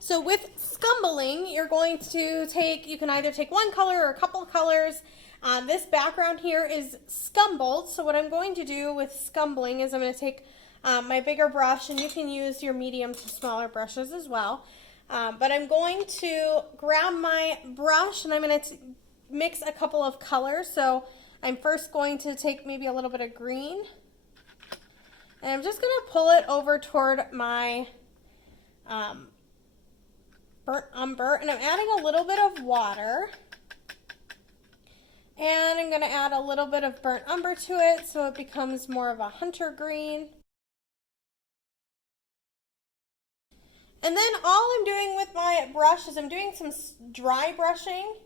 So with scumbling, you're going to take, you can either take one color or a couple of colors. This background here is scumbled, so what I'm going to do with scumbling is I'm going to take my bigger brush, and you can use your medium to smaller brushes as well. But I'm going to grab my brush and I'm going to mix a couple of colors. So I'm first going to take maybe a little bit of green, and I'm just going to pull it over toward my burnt umber, and I'm adding a little bit of water, and I'm going to add a little bit of burnt umber to it so it becomes more of a hunter green. And then all I'm doing with my brush is I'm doing some dry brushing.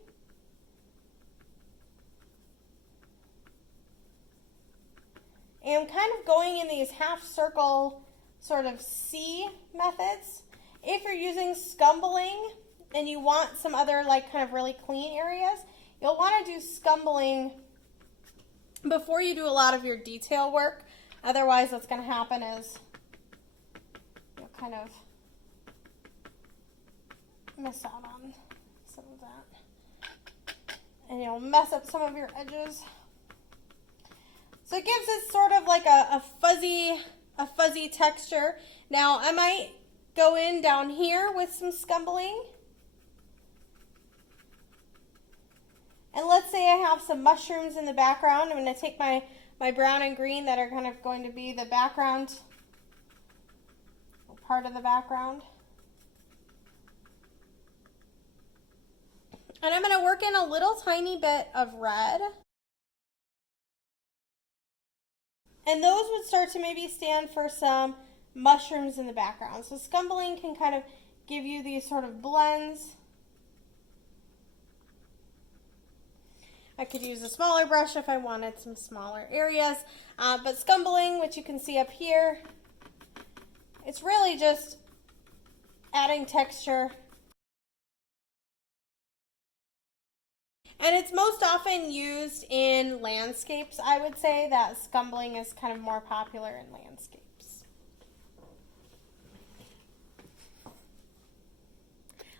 And I'm kind of going in these half circle sort of C methods. If you're using scumbling and you want some other like kind of really clean areas, you'll want to do scumbling before you do a lot of your detail work. Otherwise, what's going to happen is you'll kind of miss out on some of that, and you'll mess up some of your edges. So it gives it sort of like a fuzzy texture. Now I might go in down here with some scumbling, and let's say I have some mushrooms in the background. I'm going to take my brown and green that are kind of going to be the background, part of the background. And I'm going to work in a little tiny bit of red. And those would start to maybe stand for some mushrooms in the background. So scumbling can kind of give you these sort of blends. I could use a smaller brush if I wanted some smaller areas. But scumbling, which you can see up here, it's really just adding texture. And it's most often used in landscapes. I would say that scumbling is kind of more popular in landscapes.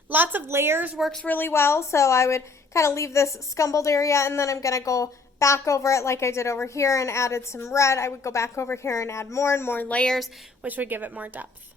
Lots of layers works really well, so I would kind of leave this scumbled area, and then I'm going to go back over it like I did over here and added some red. I would go back over here and add more and more layers, which would give it more depth.